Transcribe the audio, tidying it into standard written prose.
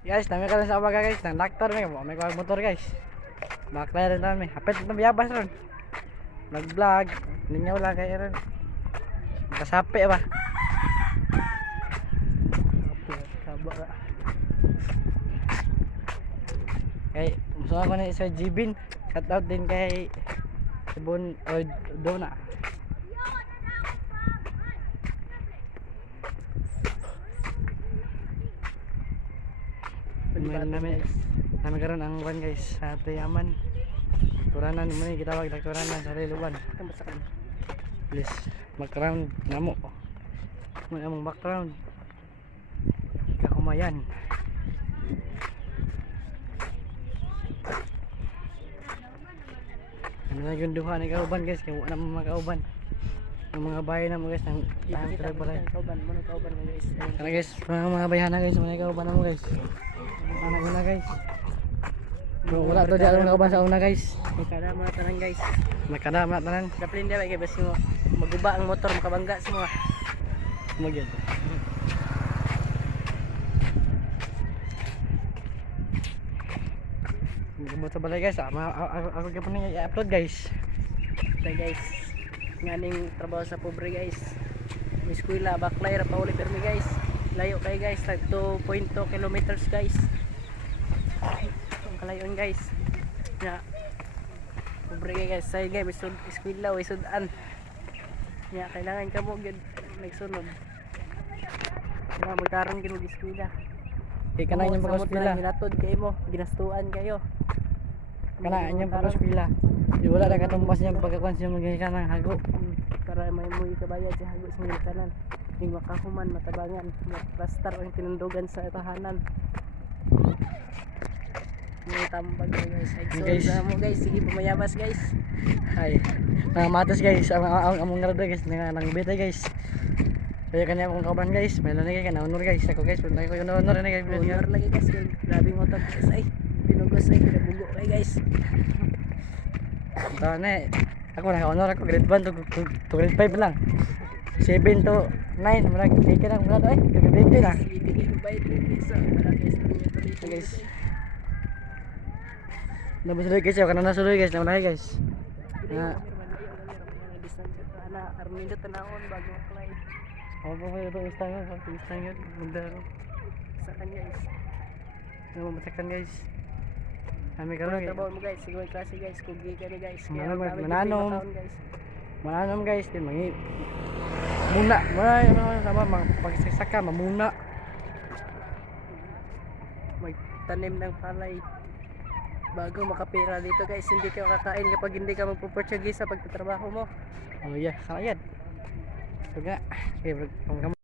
Guys, nami ka lang sa umaga guys. Nang laktar may kawag motor guys. Baklay rin namin. Hapit na biyabas ron. Nag-vlog. Ninyaw lang kayo ron. Makasapi ba? Kaba ka. Kay, gusto ako na isa Jibin. Shout out din kay Ibon o Dona. Namin karon ang one guys sa Tayaman. Turanan mo ni gitawag na turanan sa Liluban. Please, background namo. Mo among background. Kakumayan. Ano na yung duha ni kauban guys, kaya wala naman mga kauban. Ang mga bayan na mo guys, ang balay. Kauban mo guys. Kana guys, mga bayan na guys, mga kauban na mo guys. Ano yun na guys. Bro, wala to diyan mga kauban sa una guys. May kadama na tanan guys. May kadama tanan. Daplin dia kay basi mo maguba ang motor makabangga semua. Magyud. Gumot sa balay guys, ako gyud pa ni i-upload guys. Tay guys. Nganing trabaho sa pobre guys. May eskwela baklay ra pauli permi guys. Layo kay guys, tag 2.2 kilometers guys. Ang kalayon guys. Ya. Pobre kay guys, say guys, bisud eskwela way sudan. Ya kailangan ka mo gid nagsunod. Kaya magkaroon gid og eskwela. Di kana inyong pag-eskwela. Hinatod kay mo, ginastuan kayo. Kana inyong pag-eskwela. Di wala na katumbas niyang pagkakuan siya magiging ng hago. Para may muy kabayad si hago sa militanan. Ning makahuman matabangan, makastar ang tinundugan sa tahanan. May tambag guys. Guys. So mo guys, sige pumayabas guys. Ay, matas guys, among ngarado guys, nang bitay guys. Kaya kanya akong kauban guys, may lanay kay honor guys, ako guys, punta ko honor na guys. Honor lagi guys, grabe mo to guys ay. Pinugos ay kinabugo kay guys. Tane, ako naka-honor ako grade 1 to grade 5 lang. 7 to 9, marag kay lang muna ay, grade 10 na. Ibigay ko ba ito guys, para guys ninyo tuloy Guys. Nabasuloy guys, ako na nasuloy guys, naman guys. Na ana armindo tanawon bago apply. ako pa ito Instagram, magdaro. Sa kanya guys. Namamasakan guys. Kami karon Trabaho mo guys, siguro klase guys, kugi kami guys. Mananom. Mananom guys, din muna sama pagsasaka mamuna. Magtanim ng palay bago makapira dito guys. Hindi ka kakain kapag hindi ka magpuportuguese sa pagtatrabaho mo. Oh yeah, sayad. So nga, okay,